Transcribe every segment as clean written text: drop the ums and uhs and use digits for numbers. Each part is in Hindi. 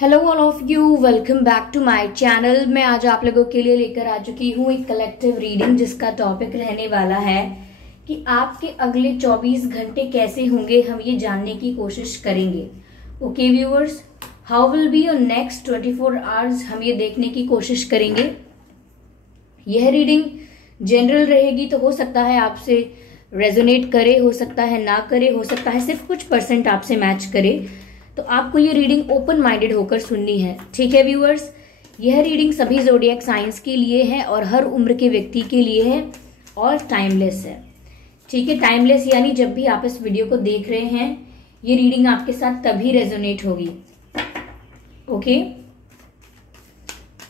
Hello all of you, welcome back to my channel. मैं आज आप लोगों के लिए लेकर आ चुकी हूँ एक कलेक्टिव रीडिंग जिसका टॉपिक रहने वाला है कि आपके अगले 24 घंटे कैसे होंगे। हम ये जानने की कोशिश करेंगे। Okay viewers, how will be your next 24 hours, हम ये देखने की कोशिश करेंगे। यह रीडिंग जनरल रहेगी, तो हो सकता है आपसे रेजोनेट करे, हो सकता है ना करे, हो सकता है सिर्फ कुछ % आपसे मैच करे। तो आपको ये रीडिंग ओपन माइंडेड होकर सुननी है, ठीक है व्यूअर्स। यह रीडिंग सभी ज़ोडिएक साइंस के लिए है और हर उम्र के व्यक्ति के लिए है और टाइमलेस है, ठीक है। टाइमलेस यानी जब भी आप इस वीडियो को देख रहे हैं ये रीडिंग आपके साथ तभी रेजोनेट होगी। ओके,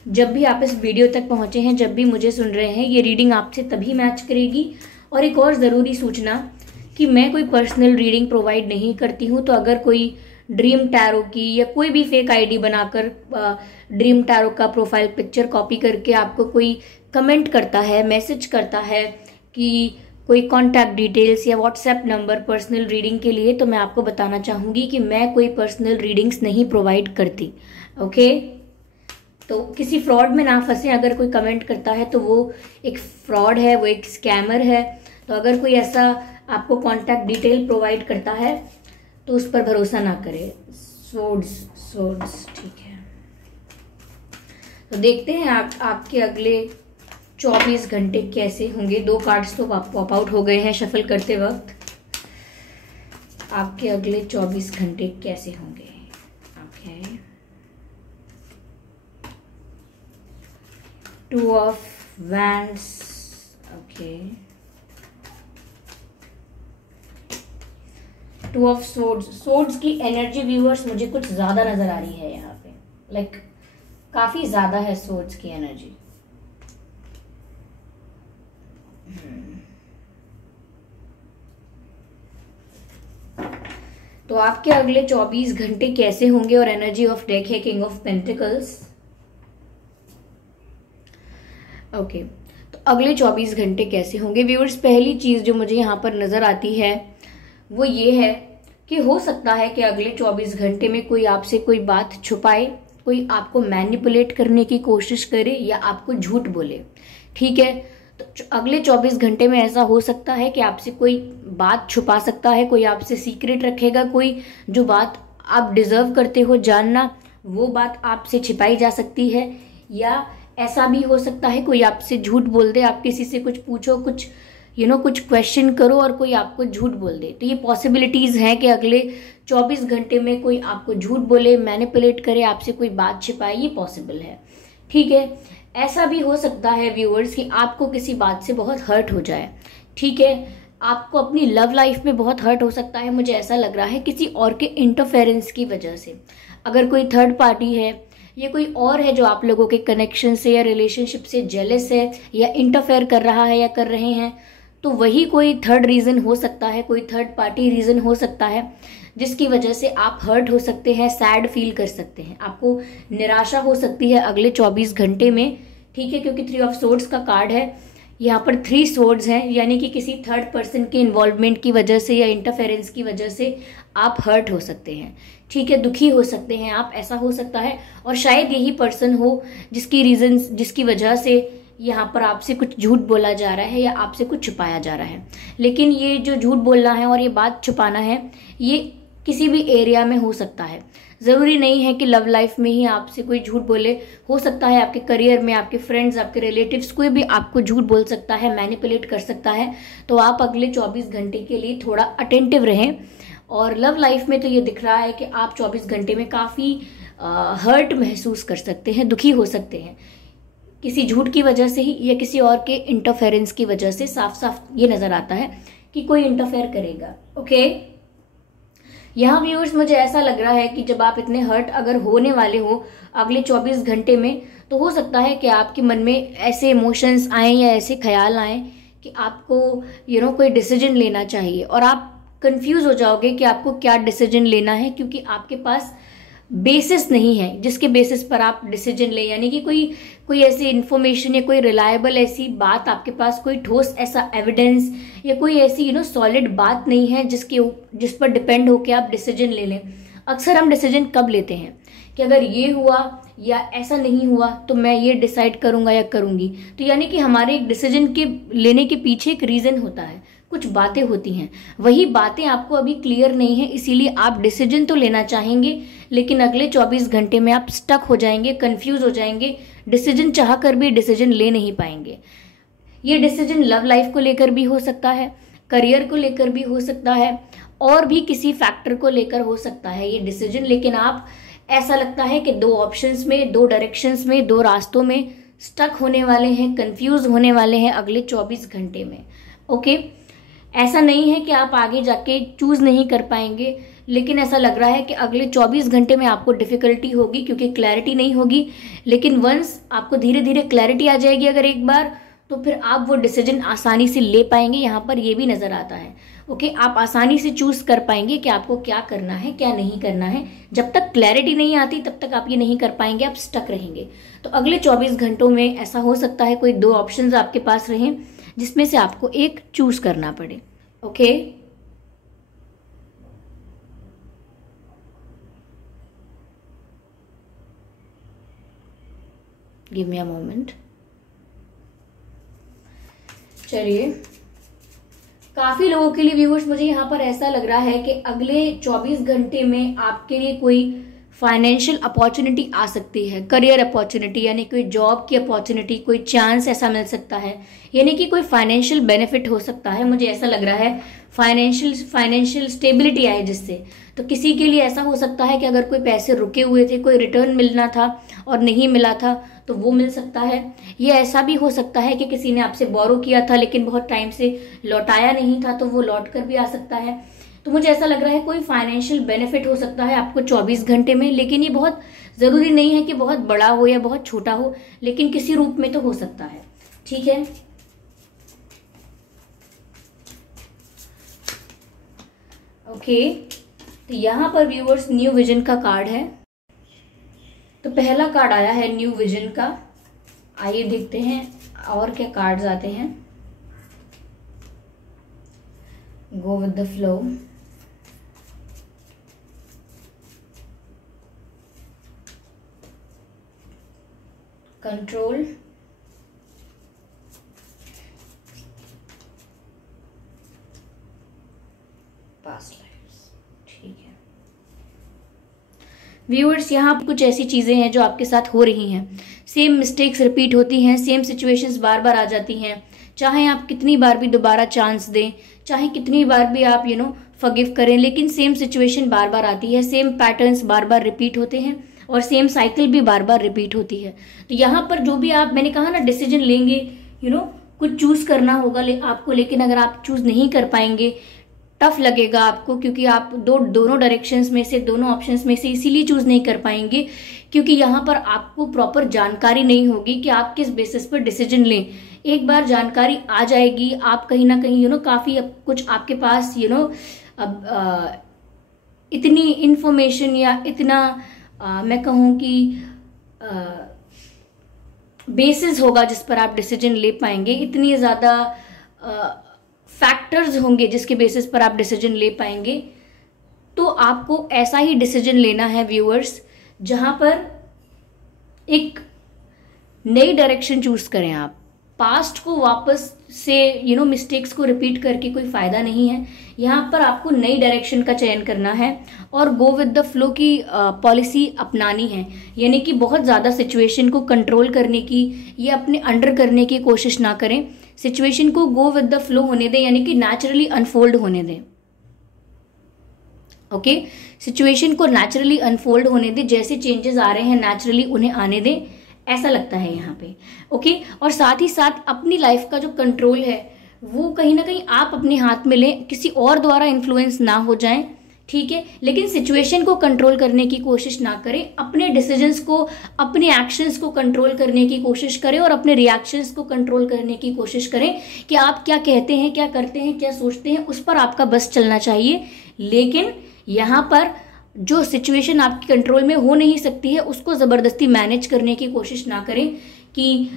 जब भी आप इस वीडियो तक पहुंचे हैं, जब भी मुझे सुन रहे हैं, ये रीडिंग आपसे तभी मैच करेगी। और एक और ज़रूरी सूचना कि मैं कोई पर्सनल रीडिंग प्रोवाइड नहीं करती हूँ। तो अगर कोई ड्रीम टैरो की या कोई भी फेक आईडी बनाकर ड्रीम टैरो का प्रोफाइल पिक्चर कॉपी करके आपको कोई कमेंट करता है, मैसेज करता है कि कोई कॉन्टैक्ट डिटेल्स या व्हाट्सएप नंबर पर्सनल रीडिंग के लिए, तो मैं आपको बताना चाहूँगी कि मैं कोई पर्सनल रीडिंग्स नहीं प्रोवाइड करती। ओके, तो किसी फ्रॉड में ना फंसे। अगर कोई कमेंट करता है तो वो एक फ्रॉड है, वो एक स्कैमर है। तो अगर कोई ऐसा आपको कॉन्टैक्ट डिटेल प्रोवाइड करता है तो उस पर भरोसा ना करें। सोर्ड्स, ठीक है। तो देखते हैं आपके अगले 24 घंटे कैसे होंगे। 2 कार्ड्स तो पॉप आउट हो गए हैं शफल करते वक्त। आपके अगले 24 घंटे कैसे होंगे। Okay, 2 of wands, okay, 2 of swords की एनर्जी व्यूअर्स मुझे कुछ ज्यादा नजर आ रही है यहाँ पे, लाइक काफी ज्यादा है सोर्ड्स की एनर्जी। तो आपके अगले 24 घंटे कैसे होंगे और एनर्जी ऑफ डेक है किंग ऑफ पेंटिकल्स। ओके, तो अगले 24 घंटे कैसे होंगे व्यूअर्स। पहली चीज जो मुझे यहाँ पर नजर आती है वो ये है कि हो सकता है कि अगले 24 घंटे में कोई आपसे कोई बात छुपाए, कोई आपको मैनिपुलेट करने की कोशिश करे या आपको झूठ बोले, ठीक है। तो अगले 24 घंटे में ऐसा हो सकता है कि आपसे कोई बात छुपा सकता है, कोई आपसे सीक्रेट रखेगा, कोई जो बात आप डिजर्व करते हो जानना वो बात आपसे छिपाई जा सकती है। या ऐसा भी हो सकता है कोई आपसे झूठ बोल दे, आप किसी से कुछ पूछो, कुछ कुछ क्वेश्चन करो और कोई आपको झूठ बोल दे। तो ये पॉसिबिलिटीज हैं कि अगले 24 घंटे में कोई आपको झूठ बोले, मैनिपुलेट करे, आपसे कोई बात छिपाए, ये पॉसिबल है, ठीक है। ऐसा भी हो सकता है व्यूअर्स कि आपको किसी बात से बहुत हर्ट हो जाए, ठीक है। आपको अपनी लव लाइफ में बहुत हर्ट हो सकता है, मुझे ऐसा लग रहा है किसी और के इंटरफेरेंस की वजह से। अगर कोई थर्ड पार्टी है या कोई और है जो आप लोगों के कनेक्शन से या रिलेशनशिप से जेलस है या इंटरफेयर कर रहा है या कर रहे हैं, तो वही कोई थर्ड रीजन हो सकता है, कोई थर्ड पार्टी रीजन हो सकता है जिसकी वजह से आप हर्ट हो सकते हैं, सैड फील कर सकते हैं, आपको निराशा हो सकती है अगले 24 घंटे में, ठीक है। क्योंकि 3 ऑफ सोर्ड्स का कार्ड है, यहाँ पर 3 सोर्ड्स हैं, यानी कि किसी थर्ड पर्सन के इन्वॉल्वमेंट की वजह से या इंटरफेरेंस की वजह से आप हर्ट हो सकते हैं, ठीक है, दुखी हो सकते हैं आप, ऐसा हो सकता है। और शायद यही पर्सन हो जिसकी वजह से यहाँ पर आपसे कुछ झूठ बोला जा रहा है या आपसे कुछ छुपाया जा रहा है। लेकिन ये जो झूठ बोलना है और ये बात छुपाना है, ये किसी भी एरिया में हो सकता है। ज़रूरी नहीं है कि लव लाइफ में ही आपसे कोई झूठ बोले, हो सकता है आपके करियर में, आपके फ्रेंड्स, आपके रिलेटिव्स, कोई भी आपको झूठ बोल सकता है, मैनिपुलेट कर सकता है। तो आप अगले 24 घंटे के लिए थोड़ा अटेंटिव रहें। और लव लाइफ में तो ये दिख रहा है कि आप 24 घंटे में काफ़ी हर्ट महसूस कर सकते हैं, दुखी हो सकते हैं किसी झूठ की वजह से ही या किसी और के इंटरफेरेंस की वजह से। साफ साफ ये नजर आता है कि कोई इंटरफेयर करेगा। ओके, यहाँ व्यूअर्स मुझे ऐसा लग रहा है कि जब आप इतने हर्ट अगर होने वाले हो अगले 24 घंटे में, तो हो सकता है कि आपके मन में ऐसे इमोशंस आए या ऐसे ख्याल आए कि आपको कोई डिसीजन लेना चाहिए और आप कंफ्यूज हो जाओगे कि आपको क्या डिसीजन लेना है, क्योंकि आपके पास बेसिस नहीं है जिसके बेसिस पर आप डिसीजन लें। यानी कि कोई ऐसी इन्फॉर्मेशन या कोई रिलायबल ऐसी बात आपके पास, कोई ठोस ऐसा एविडेंस या कोई ऐसी सॉलिड बात नहीं है जिस पर डिपेंड होके आप डिसीजन ले लें। अक्सर हम डिसीजन कब लेते हैं कि अगर ये हुआ या ऐसा नहीं हुआ तो मैं ये डिसाइड करूंगा या करूंगी। तो यानी कि हमारे एक डिसीजन के लेने के पीछे एक रीजन होता है, कुछ बातें होती हैं। वही बातें आपको अभी क्लियर नहीं है, इसीलिए आप डिसीजन तो लेना चाहेंगे लेकिन अगले 24 घंटे में आप स्टक हो जाएंगे, कंफ्यूज हो जाएंगे, डिसीजन चाह कर भी डिसीजन ले नहीं पाएंगे। ये डिसीजन लव लाइफ को लेकर भी हो सकता है, करियर को लेकर भी हो सकता है, और भी किसी फैक्टर को लेकर हो सकता है ये डिसीजन। लेकिन आप, ऐसा लगता है कि दो ऑप्शंस में, दो डायरेक्शंस में, दो रास्तों में स्टक होने वाले हैं, कंफ्यूज होने वाले हैं अगले 24 घंटे में। ओके, ऐसा नहीं है कि आप आगे जाके चूज नहीं कर पाएंगे, लेकिन ऐसा लग रहा है कि अगले 24 घंटे में आपको डिफिकल्टी होगी क्योंकि क्लैरिटी नहीं होगी। लेकिन वंस आपको धीरे धीरे क्लैरिटी आ जाएगी अगर एक बार, तो फिर आप वो डिसीजन आसानी से ले पाएंगे। यहाँ पर ये भी नजर आता है। ओके, आप आसानी से चूज कर पाएंगे कि आपको क्या करना है, क्या नहीं करना है। जब तक क्लैरिटी नहीं आती तब तक आप ये नहीं कर पाएंगे, आप स्टक रहेंगे। तो अगले 24 घंटों में ऐसा हो सकता है कोई दो ऑप्शंस आपके पास रहें जिसमें से आपको एक चूज करना पड़े। Okay, give me a moment. चलिए, काफी लोगों के लिए व्यूअर्स मुझे यहाँ पर ऐसा लग रहा है कि अगले 24 घंटे में आपके लिए कोई फाइनेंशियल अपॉर्चुनिटी आ सकती है, करियर अपॉर्चुनिटी, यानी कोई जॉब की अपॉर्चुनिटी, कोई चांस ऐसा मिल सकता है, यानी कि कोई फाइनेंशियल बेनिफिट हो सकता है। मुझे ऐसा लग रहा है फाइनेंशियल स्टेबिलिटी आए जिससे। तो किसी के लिए ऐसा हो सकता है कि अगर कोई पैसे रुके हुए थे, कोई रिटर्न मिलना था और नहीं मिला था, तो वो मिल सकता है। ये ऐसा भी हो सकता है कि किसी ने आपसे बोरो किया था लेकिन बहुत टाइम से लौटाया नहीं था, तो वो लौट कर भी आ सकता है। तो मुझे ऐसा लग रहा है कोई फाइनेंशियल बेनिफिट हो सकता है आपको 24 घंटे में, लेकिन ये बहुत जरूरी नहीं है कि बहुत बड़ा हो या बहुत छोटा हो, लेकिन किसी रूप में तो हो सकता है। ठीक है, ओके, तो यहां पर व्यूअर्स न्यू विजन का कार्ड है। तो पहला कार्ड आया है न्यू विजन का। आइए देखते हैं और क्या कार्ड्स आते हैं। Go with the flow. Control, past lifes. ठीक है व्यूअर्स, यहाँ कुछ ऐसी चीजें हैं जो आपके साथ हो रही हैं। सेम मिस्टेक्स रिपीट होती हैं, सेम सिचुएशंस बार बार आ जाती हैं। चाहे आप कितनी बार भी दोबारा चांस दें, चाहे कितनी बार भी आप फॉरगिव करें, लेकिन सेम सिचुएशन बार बार आती है, सेम पैटर्न्स बार बार रिपीट होते हैं और सेम साइकिल भी बार बार रिपीट होती है। तो यहाँ पर जो भी आप, मैंने कहा ना, डिसीजन लेंगे, कुछ चूज करना होगा आपको, लेकिन अगर आप चूज नहीं कर पाएंगे, टफ लगेगा आपको, क्योंकि आप दोनों डायरेक्शंस में से, दोनों ऑप्शंस में से इसीलिए चूज नहीं कर पाएंगे क्योंकि यहाँ पर आपको प्रॉपर जानकारी नहीं होगी कि आप किस बेसिस पर डिसीजन लें। एक बार जानकारी आ जाएगी, आप कहीं ना कहीं काफी कुछ आपके पास अब इतनी इंफॉर्मेशन या इतना मैं कहूँ कि बेसिस होगा जिस पर आप डिसीजन ले पाएंगे, इतनी ज्यादा फैक्टर्स होंगे जिसके बेसिस पर आप डिसीजन ले पाएंगे। तो आपको ऐसा ही डिसीजन लेना है व्यूअर्स जहां पर एक नई डायरेक्शन चूज करें आप। पास्ट को वापस से मिस्टेक्स को रिपीट करके कोई फायदा नहीं है। यहाँ पर आपको नई डायरेक्शन का चयन करना है और गो विद द फ्लो की पॉलिसी अपनानी है, यानी कि बहुत ज्यादा सिचुएशन को कंट्रोल करने की या अपने अंडर करने की कोशिश ना करें। सिचुएशन को गो विद द फ्लो होने दें, यानी कि नेचुरली अनफोल्ड होने दें। ओके, सिचुएशन को नेचुरली अनफोल्ड होने दें, जैसे चेंजेस आ रहे हैं नेचुरली उन्हें आने दें, ऐसा लगता है यहाँ पे। ओके, और साथ ही साथ अपनी लाइफ का जो कंट्रोल है वो कहीं ना कहीं आप अपने हाथ में लें, किसी और द्वारा इन्फ्लुएंस ना हो जाएं। ठीक है, लेकिन सिचुएशन को कंट्रोल करने की कोशिश ना करें, अपने डिसीजंस को, अपने एक्शंस को कंट्रोल करने की कोशिश करें और अपने रिएक्शंस को कंट्रोल करने की कोशिश करें कि आप क्या कहते हैं, क्या करते हैं, क्या सोचते हैं, उस पर आपका बस चलना चाहिए। लेकिन यहाँ पर जो सिचुएशन आपकी कंट्रोल में हो नहीं सकती है उसको जबरदस्ती मैनेज करने की कोशिश ना करें, कि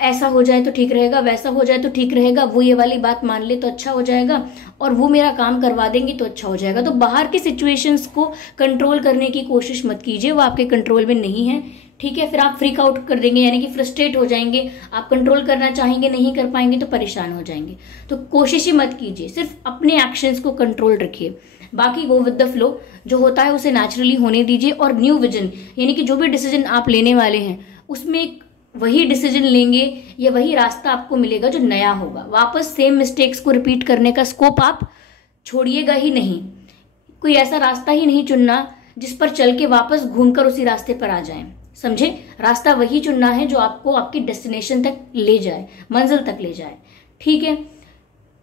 ऐसा हो जाए तो ठीक रहेगा, वैसा हो जाए तो ठीक रहेगा, वो ये वाली बात मान ले तो अच्छा हो जाएगा, और वो मेरा काम करवा देंगे तो अच्छा हो जाएगा। तो बाहर की सिचुएशंस को कंट्रोल करने की कोशिश मत कीजिए, वो आपके कंट्रोल में नहीं है, ठीक है। फिर आप फ्रीक आउट कर देंगे, यानी कि फ्रस्ट्रेट हो जाएंगे, आप कंट्रोल करना चाहेंगे, नहीं कर पाएंगे तो परेशान हो जाएंगे। तो कोशिश ही मत कीजिए, सिर्फ अपने एक्शंस को कंट्रोल रखिए, बाकी वो विद द फ्लो जो होता है उसे नेचुरली होने दीजिए। और न्यू विजन, यानी कि जो भी डिसीजन आप लेने वाले हैं उसमें वही डिसीजन लेंगे या वही रास्ता आपको मिलेगा जो नया होगा। वापस सेम मिस्टेक्स को रिपीट करने का स्कोप आप छोड़िएगा ही नहीं। कोई ऐसा रास्ता ही नहीं चुनना जिस पर चल के वापस घूमकर उसी रास्ते पर आ जाएं, समझे। रास्ता वही चुनना है जो आपको आपकी डेस्टिनेशन तक ले जाए, मंजिल तक ले जाए, ठीक है।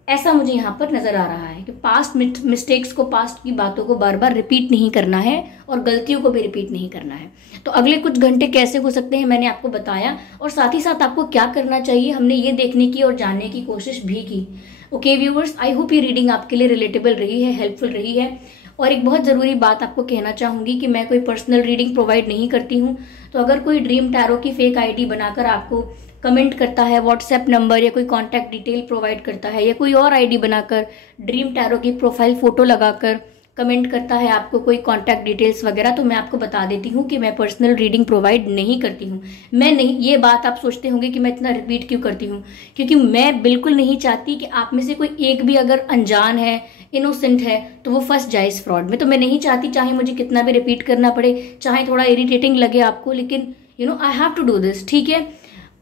ऐसा मुझे यहाँ पर नजर आ रहा है कि पास्ट मिस्टेक्स को, पास्ट की बातों को बार बार रिपीट नहीं करना है और गलतियों को भी रिपीट नहीं करना है। तो अगले कुछ घंटे कैसे हो सकते हैं मैंने आपको बताया, और साथ ही साथ आपको क्या करना चाहिए हमने ये देखने की और जानने की कोशिश भी की। ओके व्यूवर्स, आई होप ये रीडिंग आपके लिए रिलेटेबल रही है, हेल्पफुल रही है। और एक बहुत ज़रूरी बात आपको कहना चाहूँगी कि मैं कोई पर्सनल रीडिंग प्रोवाइड नहीं करती हूँ। तो अगर कोई ड्रीम टैरो की फेक आईडी बनाकर आपको कमेंट करता है, व्हाट्सएप नंबर या कोई कॉन्टैक्ट डिटेल प्रोवाइड करता है, या कोई और आईडी बनाकर ड्रीम टैरो की प्रोफाइल फोटो लगाकर कमेंट करता है आपको कोई कॉन्टैक्ट डिटेल्स वगैरह, तो मैं आपको बता देती हूँ कि मैं पर्सनल रीडिंग प्रोवाइड नहीं करती हूँ। मैं नहीं, ये बात आप सोचते होंगे कि मैं इतना रिपीट क्यों करती हूँ, क्योंकि मैं बिल्कुल नहीं चाहती कि आप में से कोई एक भी अगर अनजान है, इनोसेंट है, तो वो फंस जाए इस फ्रॉड में। तो मैं नहीं चाहती, चाहे मुझे कितना भी रिपीट करना पड़े, चाहे थोड़ा इरिटेटिंग लगे आपको, लेकिन I have to do this, ठीक है।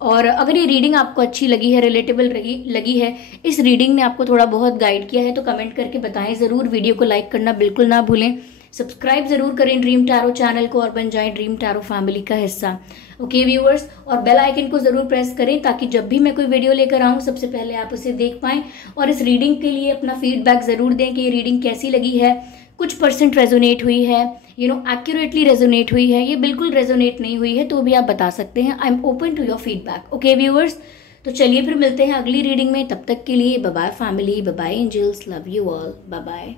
और अगर ये रीडिंग आपको अच्छी लगी है, रिलेटेबल लगी है, इस रीडिंग ने आपको थोड़ा बहुत गाइड किया है, तो कमेंट करके बताएं ज़रूर। वीडियो को लाइक करना बिल्कुल ना भूलें, सब्सक्राइब जरूर करें ड्रीम टैरो चैनल को और बन जाएं ड्रीम टैरो फैमिली का हिस्सा। ओके व्यूअर्स, और बेल आइकन को जरूर प्रेस करें ताकि जब भी मैं कोई वीडियो लेकर आऊं सबसे पहले आप उसे देख पाएं। और इस रीडिंग के लिए अपना फीडबैक जरूर दें कि ये रीडिंग कैसी लगी है। कुछ % रेजोनेट हुई है, एक्यूरेटली रेजोनेट हुई है, ये बिल्कुल रेजोनेट नहीं हुई है, तो भी आप बता सकते हैं। I am open to your feedback. Okay viewers, तो चलिए फिर मिलते हैं अगली रीडिंग में। तब तक के लिए bye bye family, bye bye angels, love you all, bye bye.